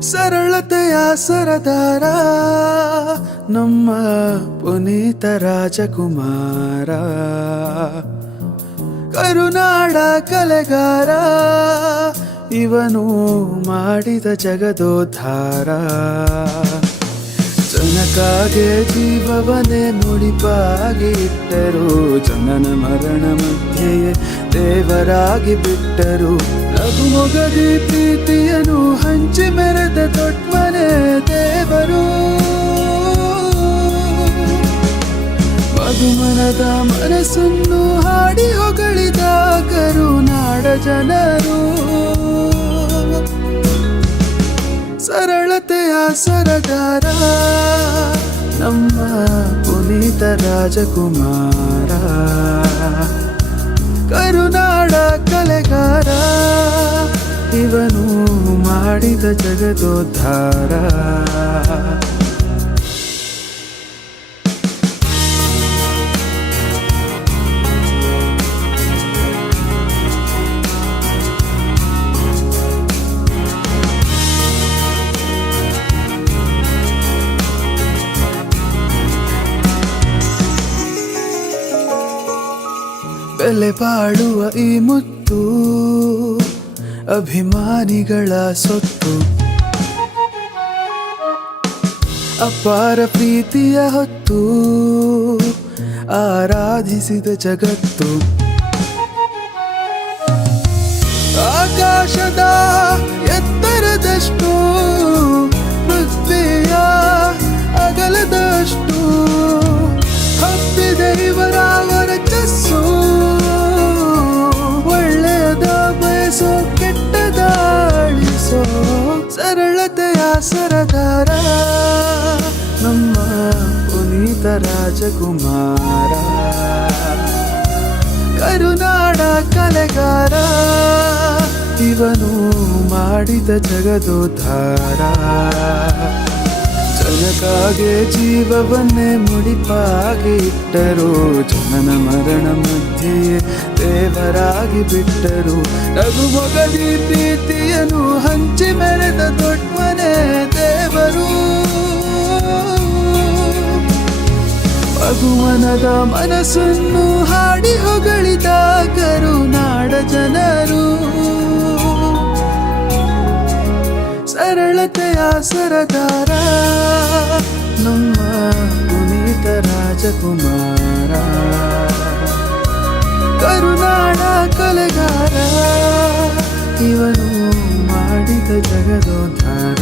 ಸರಳತೆಯ ಸರದಾರ ನಮ್ಮ ಪುನೀತ ರಾಜಕುಮಾರ, ಕರುನಾಡ ಕಲೆಗಾರ ಇವನು ಮಾಡಿದ ಜಗದೋದ್ಧಾರ. ಜನಕ್ಕಾಗೆ ಜೀವವನ್ನೇ ನುಡಿಪಾಗಿ ಇಟ್ಟರು, ಜನನ ಮರಣ ಮಧ್ಯೆಯೇ ದೇವರಾಗಿ ಬಿಟ್ಟರು. ನಗುಮೊಗದಿ ಪ್ರೀತಿಯನ್ನು ಹಂಚಿ ಮೆರೆದ ದೊಡ್ಡಮನೆ ದೇವರು. ಮಧುಮನದ ಮನಸ್ಸನ್ನು ಹಾಡಿ ಹೊಗಳಿದ ಕರುನಾಡ ಜನರು. ಸರಳತೆಯ ಸರದಾರ ನಮ್ಮ ಪುನೀತ ರಾಜಕುಮಾರ, ಕರುನಾಡ ಕಲೆಗಾರ ಇವನು ಮಾಡಿದ ಜಗದೋದ್ಧಾರ. ಬೆಲೆ ಬಾಳುವ ಈ ಮುತ್ತು ಅಭಿಮಾನಿಗಳ ಸೊತ್ತು, ಅಪಾರ ಪ್ರೀತಿಯ ಹೊತ್ತು ಆರಾಧಿಸಿದ ಜಗತ್ತು. ಆಕಾಶದ ಎತ್ತರದಷ್ಟು ಪೃಥ್ವಿಯ ಅಗಲದಷ್ಟು ಹಬ್ಬಿದೆ ಇವರ ವರ್ಚಸ್ಸು. ಒಳ್ಳೆಯದ ಬಯಸೋ ಕೆಟ್ಟದ ಅಳಿಸೋ ಸರಳತೆಯ ಸರದಾರ ನಮ್ಮ ಪುನೀತ ರಾಜಕುಮಾರ, ಕರುನಾಡ ಕಲೆಗಾರ ಇವನು ಮಾಡಿದ ಜಗದೋದ್ಧಾರ. ಜನಕ್ಕಾಗೆ ಜೀವವನ್ನೇ ಮುಡಿಪಾಗಿ ಇಟ್ಟರು, ಜನನ ಮರಣ ಮಧ್ಯೆಯೇ ದೇವರಾಗಿ ಬಿಟ್ಟರು. ನಗುಮೊಗದಿ ಪ್ರೀತಿಯನ್ನು ಹಂಚಿ ಮೆರೆದ ದೊಡ್ಡಮನೆ ದೇವರು. ಮಗುವನದ ಮನಸ್ಸನ್ನು ಹಾಡಿ ಹೊಗಳಿದ ಕರುನಾಡ ಜನರು. ಸರಳತೆಯ ಸರದಾರ ನಮ್ಮ ಪುನೀತ ರಾಜಕುಮಾರ, ಕರುನಾಡ ಕಲೆಗಾರ ಇವನು ಮಾಡಿದ ಜಗದೋದ್ಧಾರ.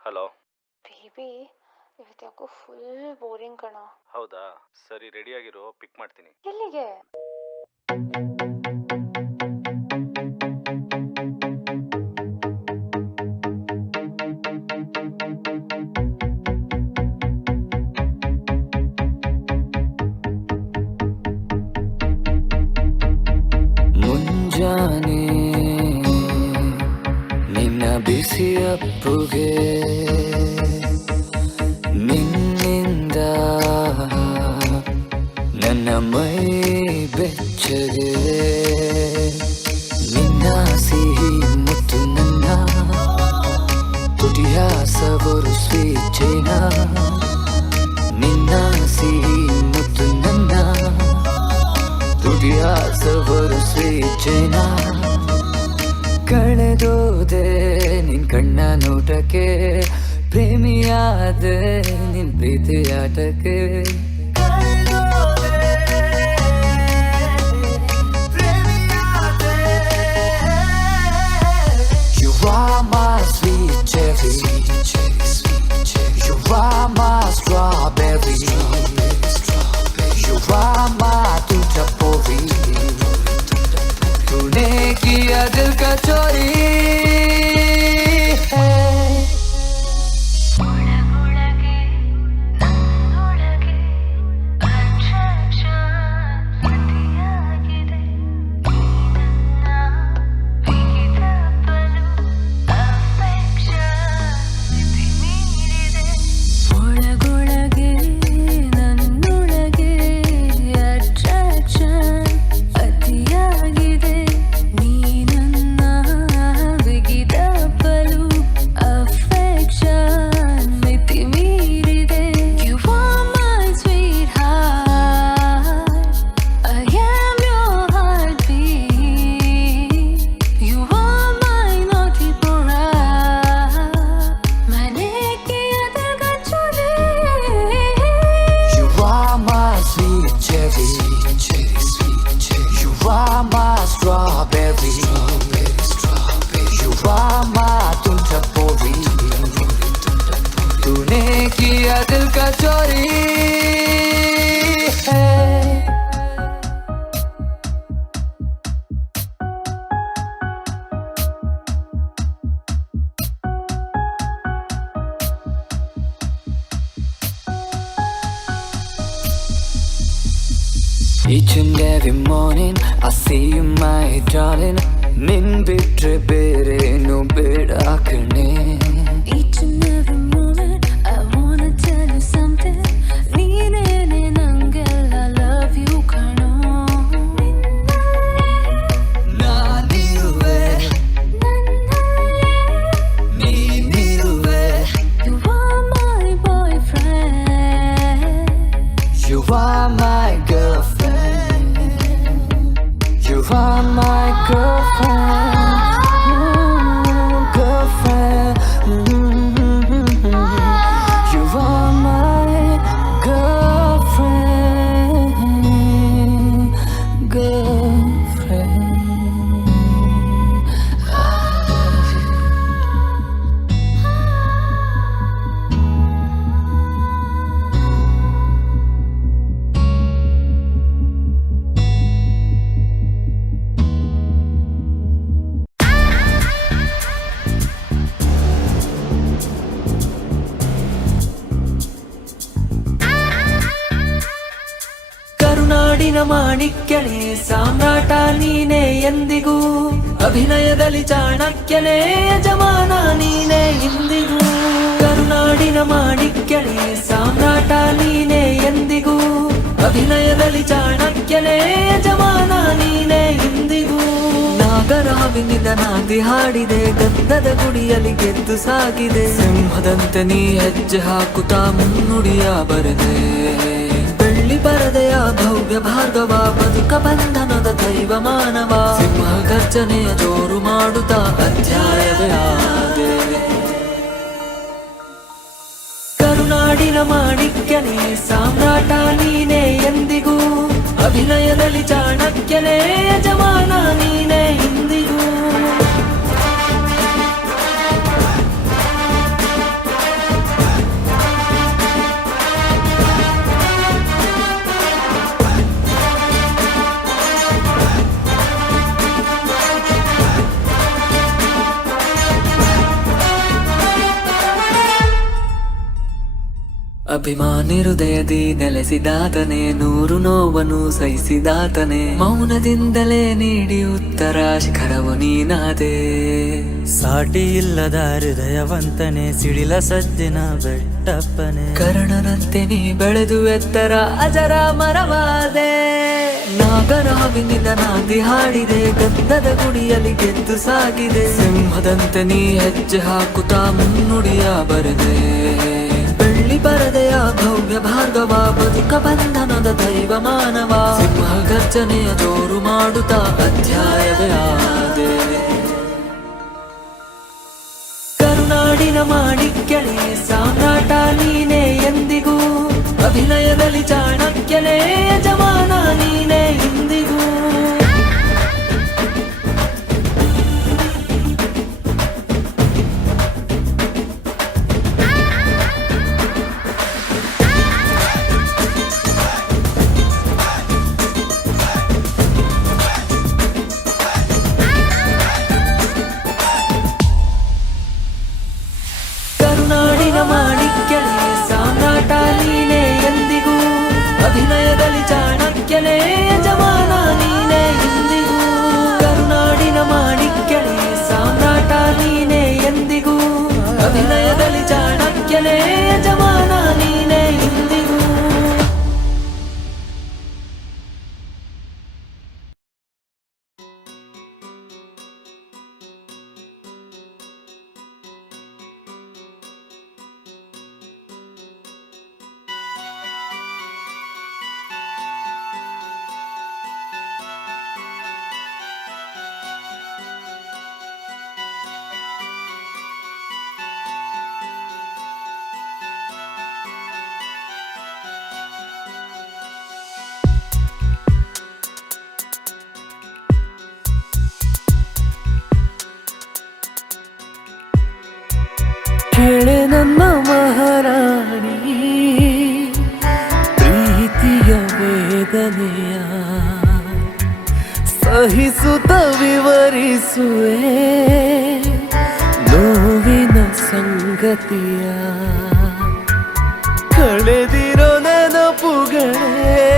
ಹಲೋ ಬೇಬಿ, ಇವತ್ತು ಯಾಕೋ ಫುಲ್ ಬೋರಿಂಗ್ ಕಣ. ಹೌದಾ, ಸರಿ ರೆಡಿಯಾಗಿರೋ, ಪಿಕ್ ಮಾಡ್ತೀನಿ. ಎಲ್ಲಿಗೆ? ಮುಂಜಾನೆ ನಿನ್ನ ಬಿಸಿ ಅಪ್ಪುಗೆ ನಿನ್ನಿಂದ ನನ್ನ ಮೈ ಬೆಚ್ಚಗೆ, ನಿನ್ನ ಸಿಹಿ ಮತ್ತು ನನ್ನ ತುಟಿಯ ಸವರು ಸ್ವೀಚೆನ, ನಿನ್ನ ಸಿಹಿ ಮತ್ತು ನನ್ನ ತುಟಿಯ ಸವರು ಸ್ವೀಚೆನ. ಕಳೆದೋದೆ ನಿನ್ ಕಣ್ಣ ನೋಟಕ್ಕೆ, ಪ್ರೇಮಿಯಾದೆ ನಿನ್ ಪ್ರೀತಿಯಾಟಕ್ಕೆ. You are my sweet cherry, you are my strawberry, you are my tutapori, तूने किया दिल का चोरी है. Each and every morning I see you my darling. ನಿನ್ ಬಿಟ್ರೆ ಬೇರೆ ಏನು ಬೇಡ ಕಣೆ. Each and every moment I wanna tell you something. ನೀನೇನೆ ನಂಗೆಲ್ಲ love you ಕಣೋ. ನಾನಿರುವೆ ನೀನಿರುವೆ. You are my boyfriend. You are my girlfriend. You are my girlfriend. Girlfriend. You are my girlfriend. Girlfriend. ಕರುನಾಡಿನ ಮಾಣಿಕ್ಯನೇ ಸಾಮ್ರಾಟ ನೀನೇ ಎಂದಿಗೂ. ಅಭಿನಯದಲ್ಲಿ ಚಾಣಕ್ಯನೇ ಯಜಮಾನ ನೀನೇ ಇಂದಿಗೂ. ಕರುನಾಡಿನ ಮಾಣಿಕ್ಯನೇ ಸಾಮ್ರಾಟ ನೀನೇ ಎಂದಿಗೂ. ಅಭಿನಯದಲ್ಲಿ ಚಾಣಕ್ಯನೇ ಯಜಮಾನ ನೀನೇ ಇಂದಿಗೂ. ನಾಗರಾವಿನಿಂದ ನಾದಿ ಹಾಡಿದೆ, ಗಂಧದ ಗುಡಿಯಲ್ಲಿ ಗೆದ್ದು ಸಾಗಿದೆ. ಸಿಂಹದಂತೆ ನೀ ಹೆಜ್ಜೆ ಹಾಕುತ್ತಾ ಮುನ್ನುಡಿಯ ಬರೆದೆ. ಬೆಳ್ಳಿ ಪರದೆಯ ಭವ್ಯ ಭಾರ್ಗವ, ಬದುಕ ಬಂಧನದ ದೈವ ಮಾನವ. ಸಿಂಹ ಗರ್ಜನೆಯ ಜೋರು ಮಾಡುತ್ತಾ ಅಧ್ಯಾಯವೇ ಆದೆ. ಕರುನಾಡಿನ ಮಾಣಿಕ್ಯನೇ ಸಾಮ್ರಾಟ ನೀನೇ ಎಂದಿಗೂ. ಅಭಿನಯದಲ್ಲಿ ಚಾಣಕ್ಯನೇ ಯಜಮಾನ ನೀನೇ ಇಂದಿಗೂ. ಅಭಿಮಾನಿ ಹೃದಯದಿ ನೆಲೆಸಿದಾತನೆ, ನೂರು ನೋವನ್ನು ಸಹಿಸಿದಾತನೆ. ಮೌನದಿಂದಲೇ ನೀಡಿ ಉತ್ತರ ಶಿಖರವು ನೀನಾದೆ. ಸಾಟಿ ಇಲ್ಲದ ಹೃದಯವಂತನೆ, ಸಿಡಿಲ ಸದ್ದಿನ ಬೆಟ್ಟಪ್ಪನೆ. ಕರ್ಣನಂತೆ ನೀ ಬೆಳೆದು ಎತ್ತರ ಅಜರ ಮರವಾದೆ. ನಾಗರಾವಿನಿಂದ ನಾದಿ ಹಾಡಿದೆ, ಗಂಧದ ಗುಡಿಯಲ್ಲಿ ಗೆದ್ದು ಸಾಗಿದೆ. ಸಿಂಹದಂತೆ ನೀ ಹೆಜ್ಜೆ ಹಾಕುತ್ತಾ ಮುನ್ನುಡಿಯ ಬರೆದೆ. ಬೆಳ್ಳಿ ಪರದೆಯ ಭವ್ಯ ಭಾರ್ಗವ, ಬದುಕ ಬಂಧನದ ದೈವ ಮಾನವ. ಸಿಂಹ ಗರ್ಜನೆಯ ಜೋರು ಮಾಡುತ್ತಾ ಅಧ್ಯಾಯವೇ ಆದೆ. ಕರುನಾಡಿನ ಮಾಣಿಕ್ಯನೇ ಸಾಮ್ರಾಟ ನೀನೇ ಎಂದಿಗೂ. ಅಭಿನಯದಲ್ಲಿ ಚಾಣಕ್ಯನೇ ಯಜಮಾನ ನೀನೇ ಇಂದಿಗೂ. ಕರುನಾಡಿನ ಮಾಣಿಕ್ಯನೇ ಸಾಮ್ರಾಟ ನೀನೇ ಎಂದಿಗೂ. ಅಭಿನಯದಲ್ಲಿ ಚಾಣಕ್ಯನೇ ಯಜಮಾನ ನೀನೇ ಇಂದಿಗೂ. ಕರುನಾಡಿನ ಮಾಣಿಕ್ಯನೇ ಸಾಮ್ರಾಟ ನೀನೇ ಎಂದಿಗೂ. ಅಭಿನಯದಲ್ಲಿ ಚಾಣಕ್ಯನೇ ಯಜಮಾನ ನೀನೇ ಇಂದಿಗೂ. ಕೇಳೆ ನನ್ನ ಮಹಾರಾಣಿ, ಪ್ರೀತಿಯ ವೇದನೆಯ ಸಹಿಸುತ್ತ ವಿವರಿಸುವೆ. ನೋವಿನ ಸಂಗತಿಯ ಕಳೆದಿರೋ ನೆನಪುಗಳೇ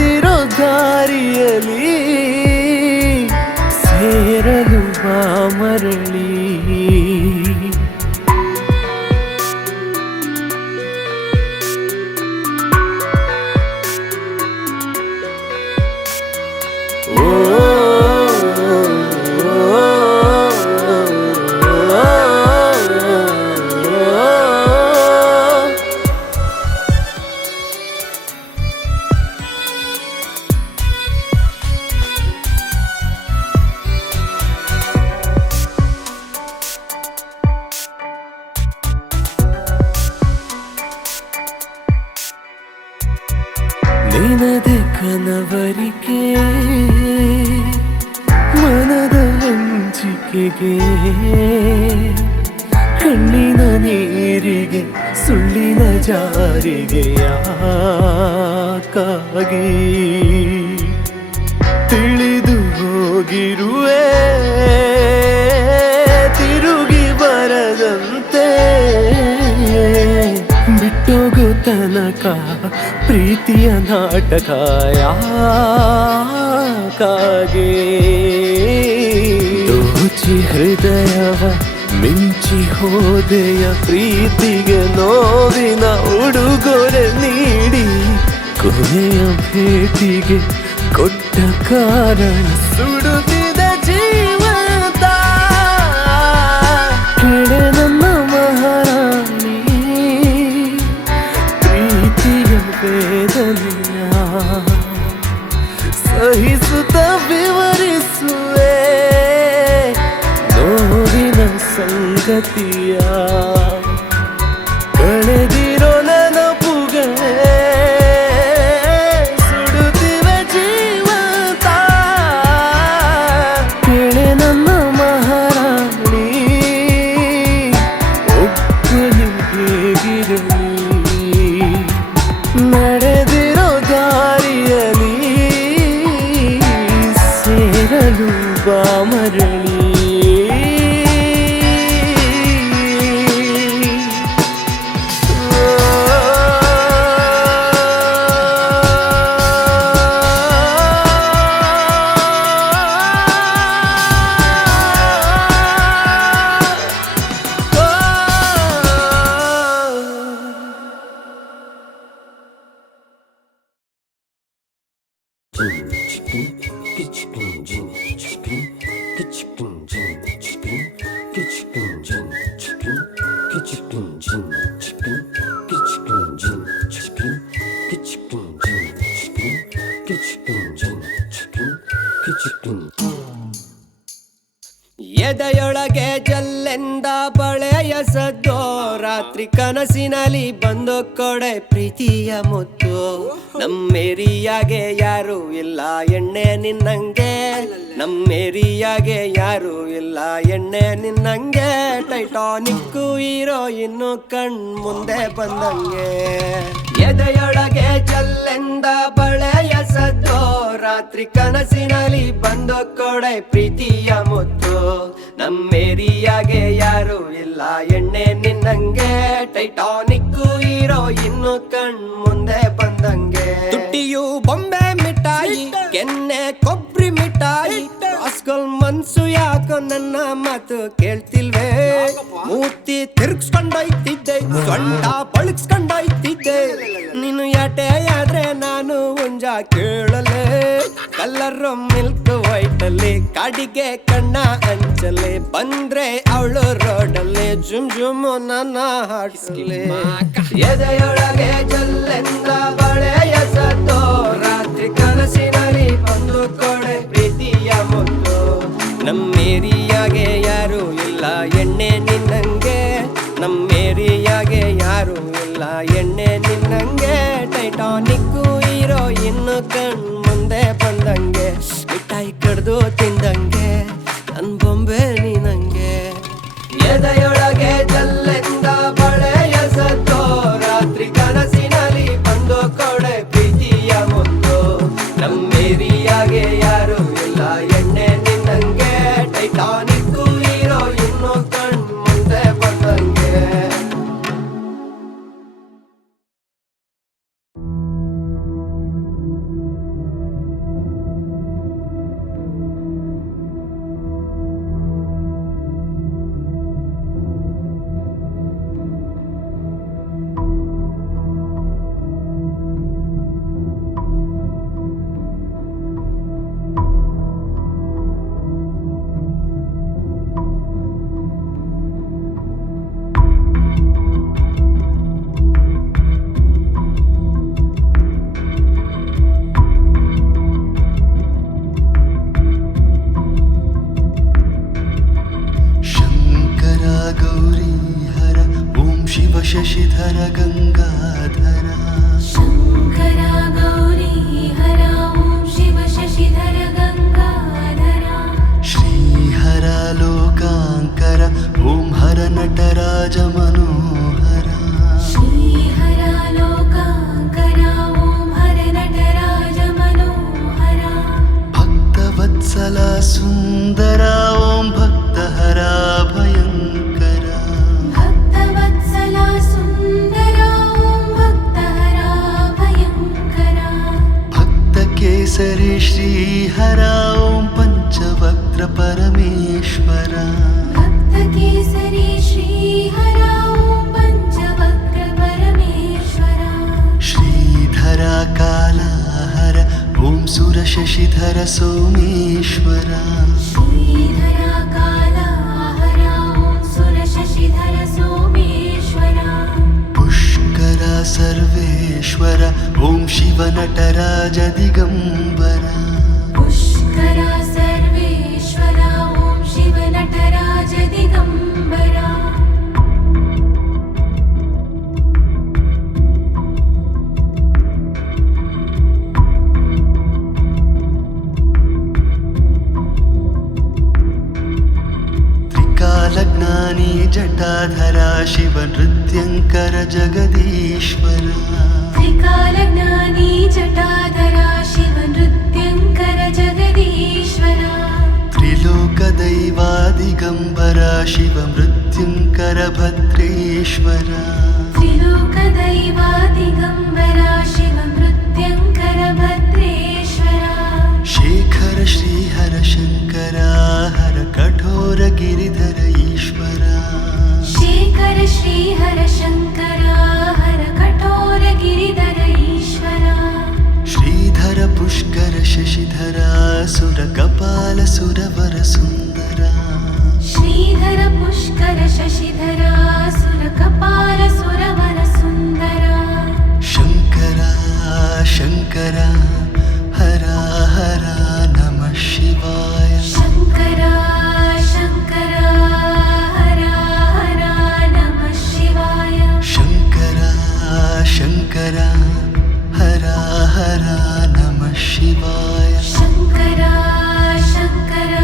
ಕಳೆದಿರೋ ದಾರಿಯಲಿ ಸೇರಲು ಬಾ ಮರಳಿ. ನಿನದೆ ಕನವರಿಕೆ ಮನದ ಹಂಚಿಕೆಗೆ ಕಣ್ಣಿನ ನೀರಿಗೆ ಸುಳ್ಳಿನ ಜಾರಿಗೆ ಯಾಕಾಗಿ ತಿಳಿದು ಹೋಗಿರುವೆ ತಿರುಗಿ ಬರದಂತೆ ಬಿಟ್ಟೋಗೋ ತನಕ ಪ್ರೀತಿಯ ನಾಟಕ ಯಾಕಾಗೆ ದೋಚಿ ಹೃದಯವ ಮಿಂಚಿ ಹೋದೆಯ ಪ್ರೀತಿಗೆ ನೋವಿನ ಉಡುಗೊರೆ ನೀಡಿ ಕೊನೆಯ ಭೇಟಿಗೆ ಕೊಟ್ಟ ಕಾರಣ ಸುಡುತ್ತಿದೆ ಜೀವದ ಕೆಳೆ ನನ್ನ ಮಹಾರಾಣಿ ಪ್ರೀತಿಯ ವೇದನೆಯ ಸಹಿಸುತ್ತ ವಿವರಿಸುವೆ ನೋವಿನ ಸಂಗತಿಯ ಕಳೆದಿರೋ ನೆನಪುಗಳೇ ಸುಡುತ್ತಿವೆ ಜೀವಂತ ಕೆಳೆ ನನ್ನ ಮಹಾರಾಣಿ ಒಬ್ಬನು ಹೇಗಿರಲಿ ನಡೆದಿರೋ ದಾರಿಯಲಿ ಸೇರಲು ಬಾ ಮರಳಿ. ಎದೆಯೊಳಗೆ ಜಲ್ಲೆಂದ ಬಳೆಯ ಸದ್ದು ರಾತ್ರಿ ಕನಸಿನಲ್ಲಿ ಬಂದು ಕೊಡೆ ಪ್ರೀತಿಯ ಮುತ್ತು ನಮ್ಮೇರಿಯಾಗೆ ಯಾರು ಇಲ್ಲ ಎಣ್ಣೆ ನಿನ್ನಂಗೆ ನಮ್ಮೇರಿಯಾಗೆ ಯಾರು ಇಲ್ಲ ಎಣ್ಣೆ ನಿನ್ನಂಗೆ ಟೈಟಾನಿಕ್ಕು ಹೀರೋ ಇನ್ನು ಕಣ್ ಮುಂದೆ ಬಂದಂಗೆ ಎದೆಯೊಳಗೆ ಜಲ್ಲೆಂದ ಬಳೆಯ ಸದ್ದು ರಾತ್ರಿ ಕನಸಿನಲ್ಲಿ ಬಂದು ಕೊಡೆ ಪ್ರೀತಿಯ ಮುತ್ತು ನಮ್ಮೇರಿಯಾಗೆ ಯಾರು ಇಲ್ಲ ಎಣ್ಣೆ ನಿನ್ನಂಗೆ ಟೈಟಾನಿಕ್ಕು ಹೀರೋ ಇನ್ನು ಕಣ್ ಮುಂದೆ ಬಂದಂಗೆ ತುಟ್ಟಿಯು ಬೊಂಬೆ ಮಿಠಾಯಿ ಕೆನ್ನೆ ಕೊಬ್ಬರಿ ಮಿಠಾಯಿ ರಾಸ್ಕಲ್ ಮನ್ಸು ಯಾಕೋ ನನ್ನ ಮಾತು ಕೇಳ್ತಿಲ್ವೇ ಮೂತಿ ತಿರ್ಗಿಸ್ಕೊಂಡೋಯ್ತಿದ್ದೆ ಸೊಂಟ ಬಳಗಿಸ್ಕೊಂಡೋಯ್ತಿದ್ದೆ ನೀನು ಯಾಟೆ ಆದ್ರೆ ನಾನು ಹುಂಜ ಕೇಳಲೆ ಕಲರ್ ಮಿಲ್ಕ್ ವೈಟ್ ಅಲ್ಲಿ ಕಾಡಿಗೆ ಕಣ್ಣ ಅಂಚಲೆ ಬಂದ್ರೆ ಅವಳು ರೋಡಲ್ಲಿ ಜುಮ್ ಜುಮ್ ನನ್ನ ಹಾಡ್ಸ್ಲೆ ಎದೆಯೊಳಗೆ ಜಲ್ಲೆಂದ ಬಳೆಯ ಸದ್ದು ರಾತ್ರಿ ಕನಸಿನಲ್ಲಿ ಬಂದು ಕೊಡೆ ಪ್ರೀತಿಯ ಮುತ್ತು ನಮ್ಮೇರಿಯಾಗೆ ಯಾರು ಇಲ್ಲ ಎಣ್ಣೆ ನಿನ್ನಂಗೆ ನಮ್ಮೇರಿಯಾಗೆ ಯಾರು ಇಲ್ಲ ಎಣ್ಣೆ ನಿನ್ನಂಗೆ ಟೈಟಾನಿಕ್ಕು ಹೀರೋ ಇನ್ನು ಕಣ್ ಮುಂದೆ ಬಂದಂಗೆ ಮಿಠಾಯಿ ಕಡ್ದು ತಿಂದಂಗೆ ನನ್ ಬೊಂಬೆ ನೀನಂಗೆ ಎದೆಯೊಳಗೆ ಜಲ್ಲೆಂದ ಬಳೆಯ ಸದ್ದು ರಾತ್ರಿ ಕನಸಿನಲ್ಲಿ ಬಂದು ಕೊಡೆ ಪ್ರೀತಿಯ ಮುತ್ತು ಶಶಿಧರ ಗಂಗಾಧರ ಶಂಕರ ಗೌರಿ ಹರ ಓಂ ಶಿವ ಶಶಿಧರ ಗಂಗಾಧರ ಶ್ರೀಹರ ಲೋಕಾಂಕರ ಓಂ ಹರ ನಟರಾಜ ಮನೋಹರ ಶ್ರೀಹರ ಲೋಕಾಂಕರ ಓಂ ಹರ ನಟರಾಜ ಮನೋಹರ ಭಕ್ತವತ್ಸಲ ಸುಂದರ ಓಂ ಭಕ್ತಹರ ಭಯಂಕರ ಭಕ್ತವತ್ಸಲ ಸುಂದರ ಓಂ ಭಕ್ತಹರ ಭಯಂಕರ ಭಕ್ತಕೇಸರಿ ಶ್ರೀಹರ ಓಂ ಪಂಚವಕ್ತ್ರ ಪರಮೇಶ್ವರ ಭಕ್ತಕೇಸರಿ ಶ್ರೀಹರ ಓಂ ಪಂಚವಕ್ರ ಪರಮೇಶ್ವರ ಶ್ರೀಧರ ಕಾಲಹರ ಓಂ ಸುರ ಶಶಿಧರ ಸೋಮೇಶ್ವರ ಶ್ರೀಧರ ಕಾಲಹರ ಓಂ ಸುರ ಶಶಿಧರ ಸೋಮೇಶ್ವರ ಪುಷ್ಕರ ಸರ್ವೇಶ್ವರ ಓಂ ಶಿವ ನಟರಾಜ ದಿಗಂಬರ ಪುಷ್ಕರ ಸರ್ವೇಶ್ವರ ಓಂ ಶಿವ ನಟರಾಜ ದಿಗಂಬರ ತ್ರಿಕಾಲಜ್ಞಾನಿ ಜಟಾಧರ ಶಿವ ನೃತ್ಯಂಕರ ಜಗದೀಶ್ವರ ತ್ರಿಕಾಲಜ್ಞಾನಿ ಜಟಾಧರ ಶಿವ ನೃತ್ಯಂಕರ ಜಗದೀಶ್ವರ ತ್ರಿಲೋಕ ದೈವಾದಿಗಂಬರ ಶಿವ ಮೃತ್ಯುಂಕರ ಭದ್ರೇಶ್ವರ ತ್ರಿಲೋಕ ದೈವಾದಿಗಂಬರ ಶಿವ ಮೃತ್ಯಂಕರ ಭದ್ರೇಶ್ವರ ಶೇಖರ ಶ್ರೀಹರ ಶಂಕರ ಹರ ಕಠೋರ ಗಿರಿಧರ ಈಶ್ವರ ಶೇಖರ ಶ್ರೀಹರ ಶಂಕರ ಹರ ಕಠೋರ ಗಿರಿಧರ ಈಶ್ವರ ಶ್ರೀಧರ ಪುಷ್ಕರ ಶಶಿಧರ ಸುರ ಕಪಾಲ ಸುರವರ ಸುಂದರ ಶ್ರೀಧರ ಪುಷ್ಕರ ಶಶಿಧರ ಸುರ ಕಪಾಲ ಸುರವರ ಸುಂದರ ಶಂಕರ ಶಂಕರ ಹರ ಹರ ನಮಃ ಶಿವಾಯ ಶಂಕರ ಶಂಕರ ಹರ ಹರ ನಮಃ ಶಿವಾಯ ಶಂಕರ ಶಂಕರ ಹರ ಹರ ನಮಃ ಶಿವಾಯ ಶಂಕರ ಶಂಕರ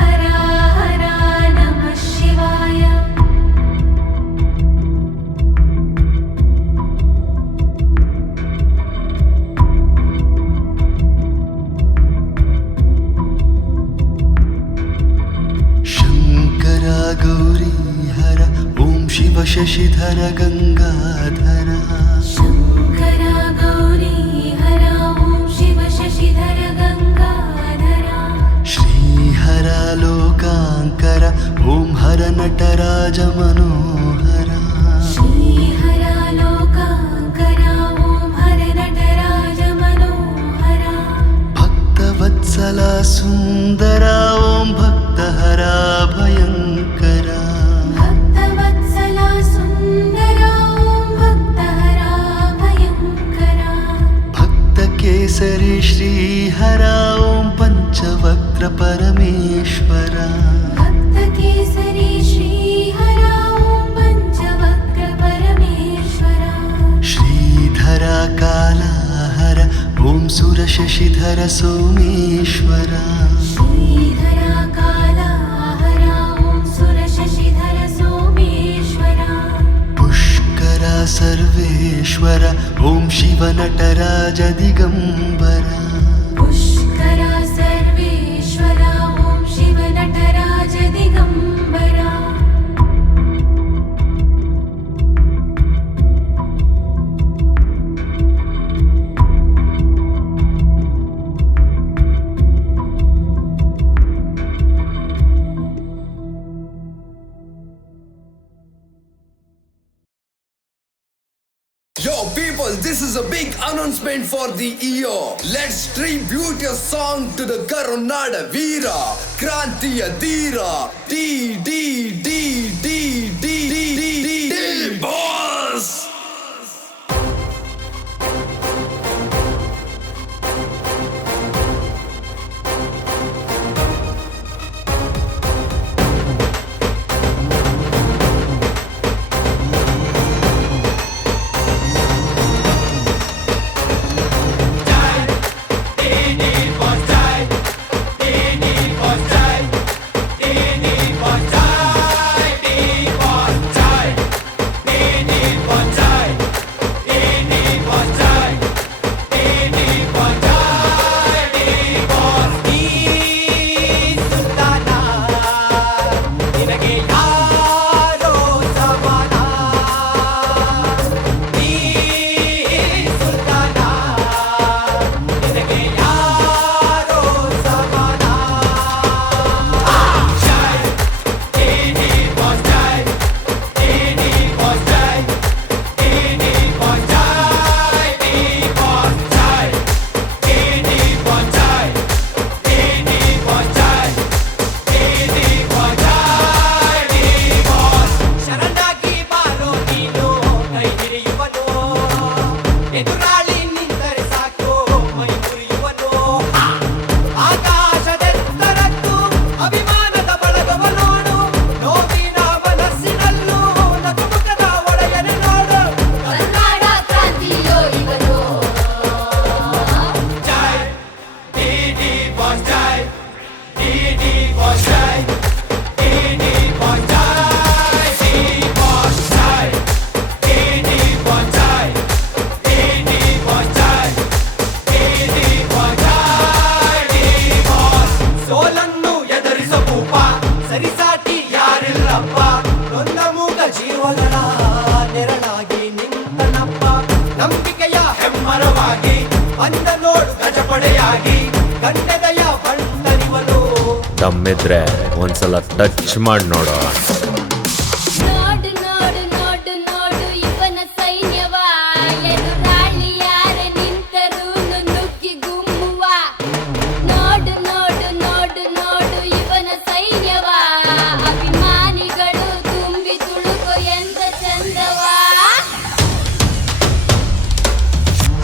ಹರ ಹರ ನಮಃ ಶಿವಾಯ ಶಂಕರ ಗೌರಿ ಹರ ಓಂ ಶಿವ ಶಶಿಧರ ಗಂಗಾಧರ ಶಂಕರ ಗೌರಿ ಹರ ಓಂ ಶಿವ ಶಶಿಧರ ಗಂಗಾಧರ ಶ್ರೀಹರ ಲೋಕಾಂಕರ ಓಂ ಹರ ನಟರಾಜ ಮನೋಹರ ಶ್ರೀಹರ ಲೋಕಾಂಕರ ಓಂ ಹರ ನಟರಾಜ ಮನೋಹರ ಭಕ್ತವತ್ಸಲ ಸುಂದರ ಓಂ ಭಕ್ತಹರ ಭಯಂಕರ ಭಕ್ತವತ್ಸಲ ಸುಂದರ ಓಂ ಭಕ್ತಹರ ಭಯಂಕರ ಭಕ್ತಕೇಸರಿ ಶ್ರೀಹರ ಓಂ ಪಂಚವಕ್ತ್ರ ಪರಮೇಶ್ವರ ಭಕ್ತಕೇಸರಿ ಶ್ರೀಹರ ಓಂ ಪಂಚವಕ್ರ ಪರಮೇಶ್ವರ ಶ್ರೀಧರ ಕಾಲಹರ ಓಂ ಸುರ ಶಶಿಧರ ಸೋಮೇಶ್ವರ ಶ್ರೀಧರ ಕಾಲಹರ ಓಂ ಸುರ ಶಶಿಧರ ಸೋಮೇಶ್ವರ ಪುಷ್ಕರ ಸರ್ವೇಶ್ವರ ಓಂ ಶಿವ ನಟರಾಜ ದಿಗಂಬರ ಪುಷ್ಕರ ಸರ್ವೇಶ್ವರ ಓಂ Shiva Nataraja Digambara Yo people, this is a big announcement for the year. Let's tribute your song to the Karunada Veera, Krantiya Dheera, D boss. ದಮ್ಮಿದ್ರೆ ಒಂದ್ಸಲ ಟಚ್ ಮಾಡಿ ನೋಡೋ. ನೋಡು ನೋಡು ನೋಡು ನೋಡು ಇವನ ಸೈನ್ಯವ ಎದುರಾಳಿ ಯಾರೇ ನಿಂತರೂ ನುಗ್ಗಿ ಗುಮ್ಮುವ. ನೋಡು ನೋಡು ನೋಡು ನೋಡು ಇವನ ಸೈನ್ಯವ ಅಭಿಮಾನಿಗಳು ತುಂಬಿ ತುಳುಕೋ ಎಂತ ಚಂದವ.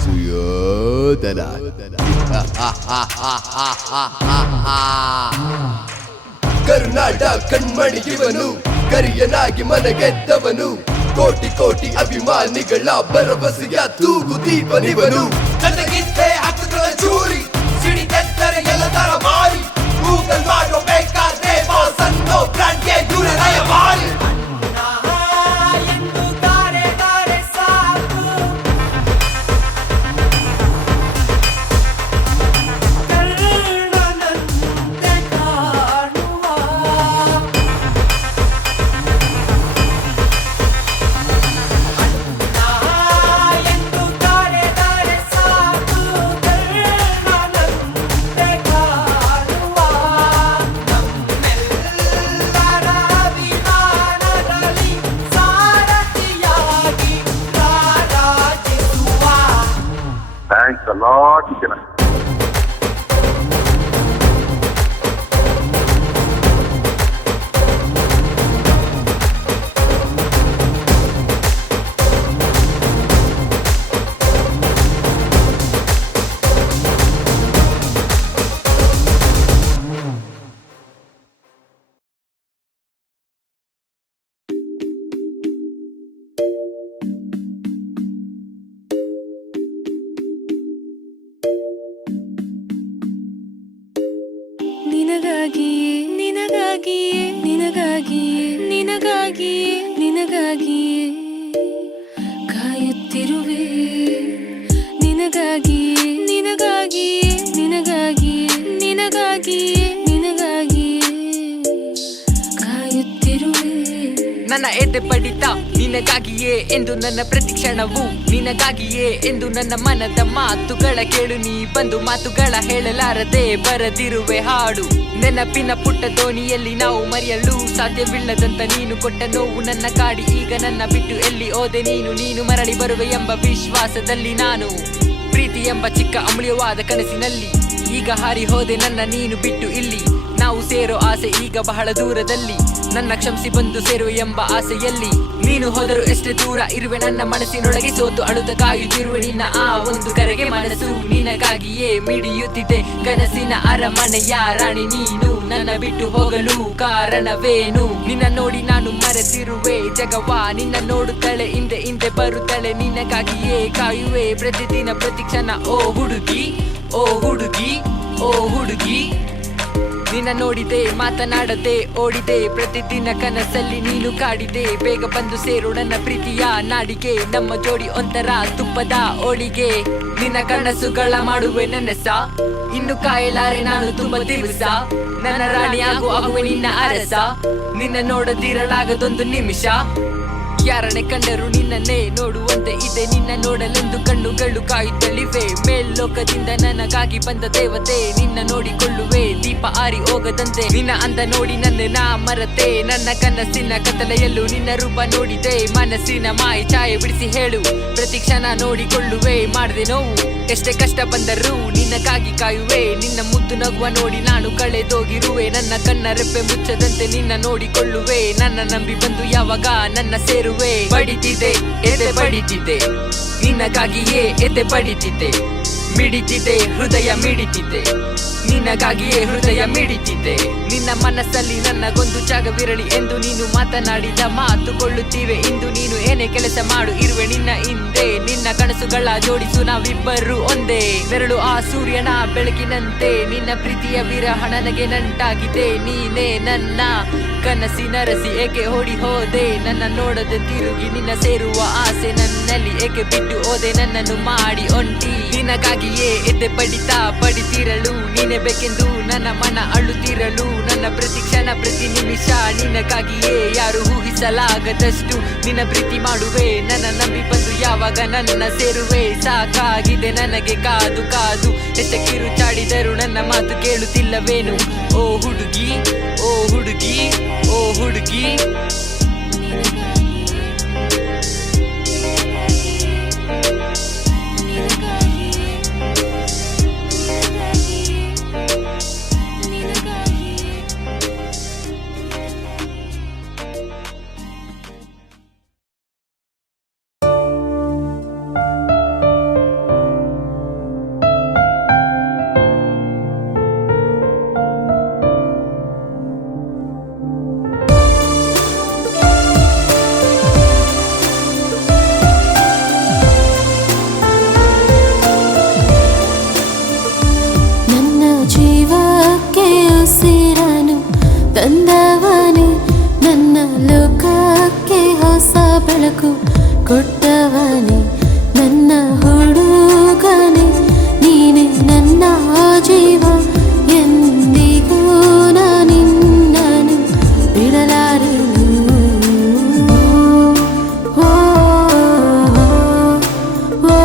ಸುಯೋಧನ ಕರುನಾಡ ಕಣ್ಮಣಿ ಇವನು, ಕರಿಯನಾಗಿ ಮನಗೆದ್ದವನು, ಕೋಟಿ ಕೋಟಿ ಅಭಿಮಾನಿಗಳ ಭರವಸೆಯ ತೂಗು ದೀಪನಿವನು. ಜೊತೆಗಿದ್ದೆ ಹಕ್ಕುಗಳ ಚೂರಿ ಸಿಡಿದೆದ್ದರೆ ಎಲ್ಲದರ ಮಾರಿ, ಗೂಗಲ್ ಮಾಡೋ ಬೇಕಾದ್ರೆ ಬಾಸ್ ಅನ್ನೋ ಬ್ರ್ಯಾಂಡ್ಗೆ ದೂರ ಮಾರಿ. Thanks a lot, Kiran. ನಿನಗಾಗಿಯೇ ನಿನಗಾಗಿಯೇ ನಿನಗಾಗಿಯೇ ನಿನಗಾಗಿಯೇ ನಿನಗಾಗಿಯೇ ಕಾಯುತ್ತಿರುವೆ. ನಿನಗಾಗಿಯೇ ನಿನಗಾಗಿಯೇ ನಿನಗಾಗಿಯೇ ನಿನಗಾಗಿಯೇ ನಿನಗಾಗಿಯೇ ಕಾಯುತ್ತಿರುವೆ. ನನ್ನ ಎದೆ ಬಡಿತ ನಿನಗಾಗಿಯೇ ಎಂದು ನನ್ನ ಪ್ರತಿಕ್ಷಣವು ನಿನಗಾಗಿಯೇ ಎಂದು ನನ್ನ ಮನದ ಮಾತುಗಳ ಕೇಳು ನೀ ಬಂದು ಮಾತುಗಳ ಹೇಳಲಾರದೆ ಬರದಿರುವೆ ಹಾಡು. ನೆನಪಿನ ಪುಟ್ಟ ದೋಣಿಯಲ್ಲಿ ನಾವು ಮರೆಯಲು ಸಾಧ್ಯವಿಲ್ಲದಂತ ನೀನು ಕೊಟ್ಟ ನೋವು ನನ್ನ ಕಾಡಿ ಈಗ ನನ್ನ ಬಿಟ್ಟು ಎಲ್ಲಿ ಹೋದೆ ನೀನು. ನೀನು ಮರಳಿ ಬರುವೆ ಎಂಬ ವಿಶ್ವಾಸದಲ್ಲಿ ನಾನು ಪ್ರೀತಿ ಎಂಬ ಚಿಕ್ಕ ಅಮೂಲ್ಯವಾದ ಕನಸಿನಲ್ಲಿ ಈಗ ಹಾರಿ ಹೋದೆ ನನ್ನ ನೀನು ಬಿಟ್ಟು ಇಲ್ಲಿ. ನಾವು ಸೇರೋ ಆಸೆ ಈಗ ಬಹಳ ದೂರದಲ್ಲಿ, ನನ್ನ ಕ್ಷಮಿಸಿ ಬಂದು ಸೇರುವ ಎಂಬ ಆಸೆಯಲ್ಲಿ ನೀನು ಹೋದರೂ ಎಷ್ಟೇ ದೂರ ಇರುವೆ ನನ್ನ ಮನಸ್ಸಿನೊಳಗೆ ಸೋತು ಅಳುತ್ತ ಕಾಯುತ್ತಿರುವೆ ನಿನ್ನ ಆ ಒಂದು ಕರೆಗೆ. ಮನಸ್ಸು ನಿನಗಾಗಿಯೇ ಮಿಡಿಯುತ್ತಿದೆ ಕನಸಿನ ಅರಮನೆಯ ರಾಣಿ ನೀನು. ನನ್ನ ಬಿಟ್ಟು ಹೋಗಲು ಕಾರಣವೇನು? ನಿನ್ನ ನೋಡಿ ನಾನು ಮರೆತಿರುವೆ ಜಗವ, ನಿನ್ನ ನೋಡುತ್ತಳೆ ಹಿಂದೆ ಹಿಂದೆ ಬರುತ್ತಳೆ. ನಿನಗಾಗಿಯೇ ಕಾಯುವೆ ಪ್ರತಿದಿನ ಪ್ರತಿಕ್ಷಣ ಓ ಹುಡುಗಿ ಓ ಹುಡುಗಿ ಓ ಹುಡುಗಿ. ನಿನ್ನ ನೋಡಿದೆ ಮಾತನಾಡದೆ ಓಡಿದೆ ಪ್ರತಿದಿನ ಕನಸಲ್ಲಿ ನೀನು ಕಾಡಿದೆ. ಬೇಗ ಬಂದು ಸೇರು ನನ್ನ ಪ್ರೀತಿಯ ನಾಡಿಗೆ, ನಮ್ಮ ಜೋಡಿ ಒಂಥರ ತುಪ್ಪದ ಹೋಳಿಗೆ. ನಿನ್ನ ಕನಸುಗಳ ಮಾಡುವೆ ನನಸ, ಇನ್ನು ಕಾಯಲಾರೆ ನಾನು ತುಂಬ ದಿವಸ. ನನ್ನ ರಾಣಿಯಾಗು ಆಗುವೆ ನಿನ್ನ ಅರಸ, ನಿನ್ನ ನೋಡದಿರಲಾಗದೊಂದು ನಿಮಿಷ. ಯಾರನೆ ಕಂಡರು ನಿನ್ನನ್ನೇ ನೋಡುವಂತೆ ಇದೆ, ನಿನ್ನ ನೋಡಲೆಂದು ಕಣ್ಣುಗಳು ಕಾಯುತ್ತಲಿವೆ. ಮೇಲ್ಲೋಕದಿಂದ ನನಗಾಗಿ ಬಂದ ದೇವತೆ, ನಿನ್ನ ನೋಡಿಕೊಳ್ಳುವೆ ದೀಪ ಆರಿ ಹೋಗದಂತೆ. ನಿನ್ನ ಅಂದ ನೋಡಿ ನನ್ನನ್ನ ಮರತೆ, ನನ್ನ ಕನಸಿನ ಕತ್ತಲೆಯಲ್ಲೂ ನಿನ್ನ ರೂಪ ನೋಡಿದೆ. ಮನಸ್ಸಿನ ಮಾಯ ಛಾಯೆ ಬಿಡಿಸಿ ಹೇಳು, ಪ್ರತಿ ಕ್ಷಣ ನೋಡಿಕೊಳ್ಳುವೆ ಮಾಡದೆ ನೋವು. ಎಷ್ಟೇ ಕಷ್ಟ ಬಂದರೂ ನಿನ್ನಗಾಗಿ ಕಾಯುವೆ, ನಿನ್ನ ಮುದ್ದು ನಗುವ ನೋಡಿ ನಾನು ಕಳೆದೋಗಿರುವೆ. ನನ್ನ ಕಣ್ಣ ರೆಪ್ಪೆ ಮುಚ್ಚದಂತೆ ನಿನ್ನ ನೋಡಿಕೊಳ್ಳುವೆ, ನನ್ನ ನಂಬಿ ಬಂದು ಯಾವಾಗ ನನ್ನ ಸೇರುವೆ. ಬಡಿತಿದೆ ಎದೆ ಬಡಿತಿದೆ ನಿನ್ನಗಾಗಿಯೇ ಎದೆ ಬಡಿತಿದೆ, ಮಿಡಿತಿದೆ ಹೃದಯ ಮಿಡಿತಿದೆ ನಿನ್ನಗಾಗಿಯೇ ಹೃದಯ ಮಿಡಿತಿದೆ. ನಿನ್ನ ಮನಸ್ಸಲ್ಲಿ ನನಗೊಂದು ಜಾಗವಿರಲಿ ಎಂದು ನೀನು ಮಾತನಾಡಿದ ಮಾತುಕೊಳ್ಳುತ್ತೀವೆ ಇಂದು. ನೀನು ಏನೇ ಕೆಲಸ ಮಾಡು ಇರುವೆ ನಿನ್ನ ಹಿಂದೆ, ನಿನ್ನ ಕನಸುಗಳ ಜೋಡಿಸು ನಾವಿಬ್ಬರು ಒಂದೇ. ಬೆರಳು ಆ ಸೂರ್ಯನ ಬೆಳಕಿನಂತೆ, ನಿನ್ನ ಪ್ರೀತಿಯ ವಿರಹ ನನಗೆ ನಂಟಾಗಿದೆ. ನೀನೇ ನನ್ನ ಕನಸಿನ ರಸಿ, ಏಕೆ ಓಡಿ ಹೋದೆ ನನ್ನ ನೋಡದೆ ತಿರುಗಿ. ನಿನ್ನ ಸೇರುವ ಆಸೆ ನನ್ನಲ್ಲಿ ಏಕೆ ಬಿಟ್ಟು ಹೋದೆ ನನ್ನನ್ನು ಮಾಡಿ ಒಂಟಿ. ನಿನಗಾಗಿಯೇ ಎದೆ ಬಡಿತಾ ಬಡಿತಿರಲು, ನೀನೇ ಬೇಕೆಂದು ನನ್ನ ಮನ ಅಳುತ್ತಿರಲು. ನನ್ನ ನನ್ನ ಪ್ರತಿ ಕ್ಷಣ ಪ್ರತಿ ನಿಮಿಷ ನಿನಗಾಗಿಯೇ ಯಾರು ಊಹಿಸಲಾಗದಷ್ಟು ನಿನ್ನ ಪ್ರೀತಿ ಮಾಡುವೆ ನನ್ನ ನಂಬಿ ಬಂದು ಯಾವಾಗ ನನ್ನ ಸೇರುವೆ ಸಾಕಾಗಿದೆ ನನಗೆ ಕಾದು ಕಾದು ಎಷ್ಟಕ್ಕಿರು ಚಾಡಿದರು ನನ್ನ ಮಾತು ಕೇಳುತ್ತಿಲ್ಲವೇನು ಓ ಹುಡುಗಿ ಓ ಹುಡುಗಿ ಓ ಹುಡುಗಿ ತಂದವನೇ ನನ್ನ ಲೋಕಕ್ಕೆ ಹೊಸ ಬೆಳಕು ಕೊಟ್ಟವನೇ ನನ್ನ ಹುಡುಗನೇ ನೀನೆ ನನ್ನ ಜೀವ ಎಂದಿಗೂ ನಿನ್ನನು ಬಿಡಲಾರೆನು ಓ ಓ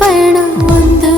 ಪಯಣ ಒಂದು